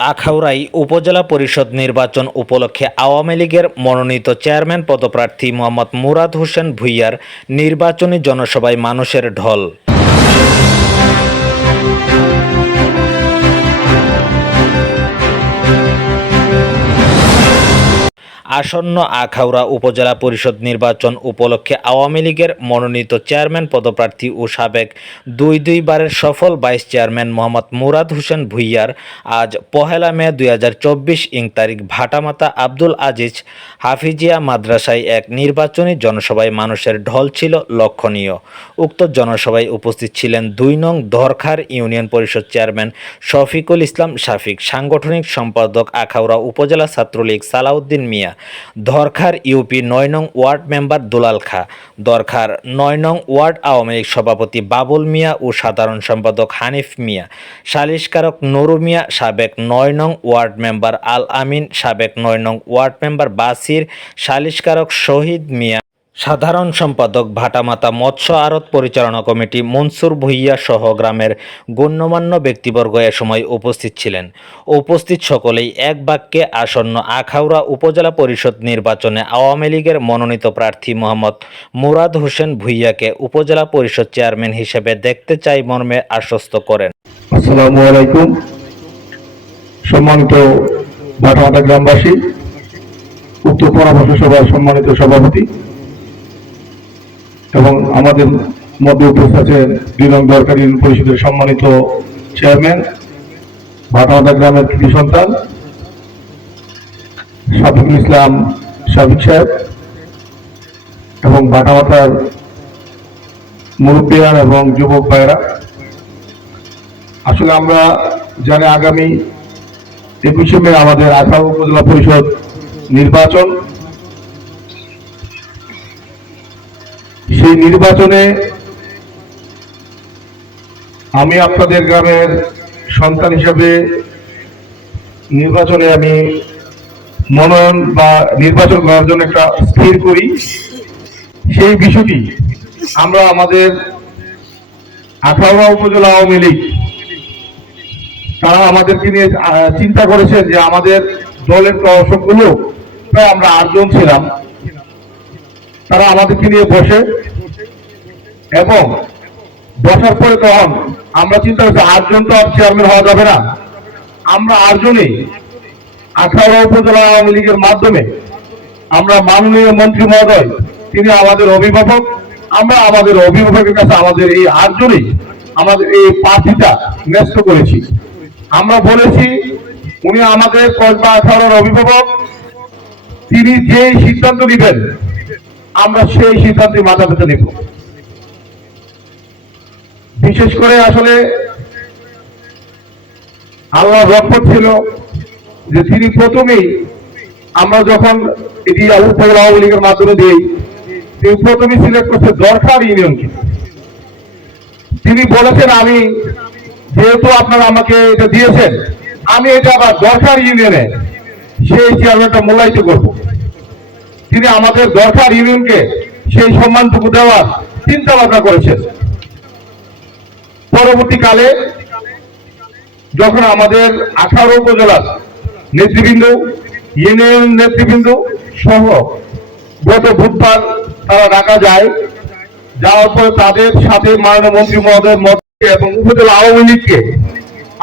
আখাউড়াই উপজেলা পরিষদ নির্বাচন উপলক্ষে আওয়ামী লীগের মনোনীত চেয়ারম্যান পদপ্রার্থী মোহাম্মদ মুরাদ হোসেন ভুইয়ার নির্বাচনী জনসভায় মানুষের ঢল। আসন্ন আখাউড়া উপজেলা পরিষদ নির্বাচন উপলক্ষে আওয়ামী লীগের মনোনীত চেয়ারম্যান পদপ্রার্থী ও সাবেক দুই দুইবারের সফল ভাইস চেয়ারম্যান মোহাম্মদ মুরাদ হোসেন ভুইয়ার আজ পহেলা মে দুই হাজার চব্বিশ ইং তারিখ ভাটামাতা আব্দুল আজিজ হাফিজিয়া মাদ্রাসায় এক নির্বাচনী জনসভায় মানুষের ঢল ছিল লক্ষণীয়। উক্ত জনসভায় উপস্থিত ছিলেন দুই নং দরখার ইউনিয়ন পরিষদ চেয়ারম্যান শফিকুল ইসলাম শাফিক, সাংগঠনিক সম্পাদক আখাউড়া উপজেলা ছাত্রলীগ সালাউদ্দিন মিয়া দরখার ইউপি নয় নং ওয়ার্ড মেম্বার দুলাল খা। দরখার নয় নং ওয়ার্ড আওয়ামী লীগ সভাপতি বাবুল মিয়া ও সাধারণ সম্পাদক হানিফ মিয়া। সালিশকারক নুরু মিয়া সাবেক নয় নং ওয়ার্ড মেম্বার আল আমিন, সাবেক নয় নং ওয়ার্ড মেম্বার বাসির। সালিশকারক শহীদ মিয়া সাধারণ সম্পাদক ভাটামাতা মৎস্য আড়ত পরিচালনা কমিটি মনসুর ভুইয়া সহ গ্রামের গণ্যমান্য ব্যক্তিবর্গ এ সময় উপস্থিত ছিলেন। উপস্থিত সকলেই এক বাক্যে আসন্ন আখাউড়া উপজেলা পরিষদ নির্বাচনে আওয়ামী লীগের মনোনীত প্রার্থী মোহাম্মদ মুরাদ হোসেন ভুইয়াকে উপজেলা পরিষদ চেয়ারম্যান হিসেবে দেখতে চাই মর্মে আশ্বস্ত করেন। সম্মানিত সম্মানিত সভাপতি আমাদের মধ্যে উপস্থিত দুই দরকারি পরিষদের সম্মানিত চেয়ারম্যান ভাটাহাটা গ্রামের কৃতি সন্তান শাফিকুল ইসলাম শাফিক সাহেব এবং ভাটামাতার মুরব্বিয়ান এবং যুবক ভাইয়েরা। আসলে আমরা জানি আগামী একুশে মে আমাদের আসাম উপজেলা পরিষদ নির্বাচন। সেই নির্বাচনে আমি আপনাদের গ্রামের সন্তান হিসাবে নির্বাচনে আমি মনোনয়ন বা নির্বাচন করার জন্য একটা স্থির করি। সেই বিষয়টি আমরা আমাদের আখাউড়া উপজেলা আওয়ামী লীগ, তারা আমাদেরকে নিয়ে চিন্তা করেছেন যে আমাদের দলের প্রায় প্রায় আমরা আটজন ছিলাম। তারা আমাদেরকে নিয়ে বসে এবং বসার পরে তখন আমরা চিন্তা করছি আটজন তো আর চেয়ারম্যান হওয়া যাবে না। আমরা আটজনই আঠারো উপজেলা আওয়ামী লীগের মাধ্যমে আমরা মাননীয় মন্ত্রী মহোদয়, তিনি আমাদের অভিভাবক, আমরা আমাদের অভিভাবকের কাছে আমাদের এই আটজনই আমাদের এই প্রার্থীটা ন্যস্ত করেছি। আমরা বলেছি, উনি আমাদের কসবা আঠারোর অভিভাবক, তিনি যেই সিদ্ধান্ত নেবেন, আমরা সেই সিদ্ধান্তে মাথা পেতে নেব। বিশেষ করে আসলে আল্লাহ রক্ষক ছিল যে তিনি প্রথমেই আমরা যখন এটি উপজেলা আওয়ামী লীগের মাধ্যমে দিই, তিনি প্রথমে সিলেক্ট করছে দরকার ইউনিয়নকে তিনি বলেছেন, আমি যেহেতু আপনারা আমাকে এটা দিয়েছেন, আমি এটা আবার দরকার ইউনিয়নে সেই চেয়ারম্যানটা মূল্যায়িত করব। তিনি আমাদের দরকার ইউনিয়নকে সেই সম্মানটুকু দেওয়ার চিন্তা ভাবনা করেছেন। পরবর্তীকালে যখন আমাদের আঠারো উপজেলার নেতৃবৃন্দ, ইউনিয়ন নেতৃবৃন্দ সহ গত বুধবার তারা ঢাকা যায়, যাওয়ার পর তাদের সাথে মাননীয় মন্ত্রী মহোদয়ের মধ্যে এবং উপজেলা আওয়ামী লীগকে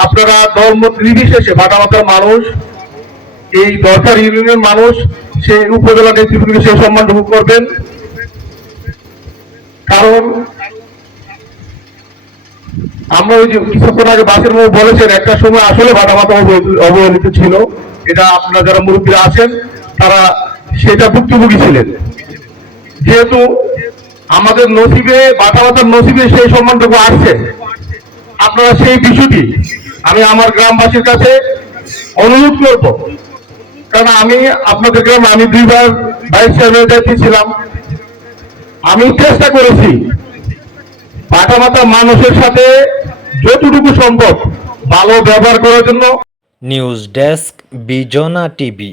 আপনারা দলমত নির্বিশেষে বাটামাতার মানুষ, এই দরকার ইউনিয়নের মানুষ, সেই উপজেলা নেতৃবৃন্দ সেই সম্মানটুকু করবেন। কারণ আমরা ওই যে কিছুক্ষণ আগে বাসের মধ্যে বলেছেন, একটা সময় আসলে ভাটামাতা অবহেলিত- ছিল। এটা আপনারা যারা মুরব্বীরা আছেন, তারা সেটা ভুক্তভোগী ছিলেন। যেহেতু আমাদের নসিবে বাটাবাতার নসিবে সেই সম্মানটুকু আসছে। আপনারা সেই বিষয়টি আমি আমার গ্রামবাসীর কাছে অনুরোধ করব। কারণ আমি আপনাদের গ্রামে, আমি দুইবার ভাইস চেয়ারম্যানের দায়িত্বে ছিলাম। আমি চেষ্টা করেছি বাটামাতা মানুষের সাথে যতটুকু সম্ভব ভালো ব্যবহার করার জন্য। News desk বিজনা TV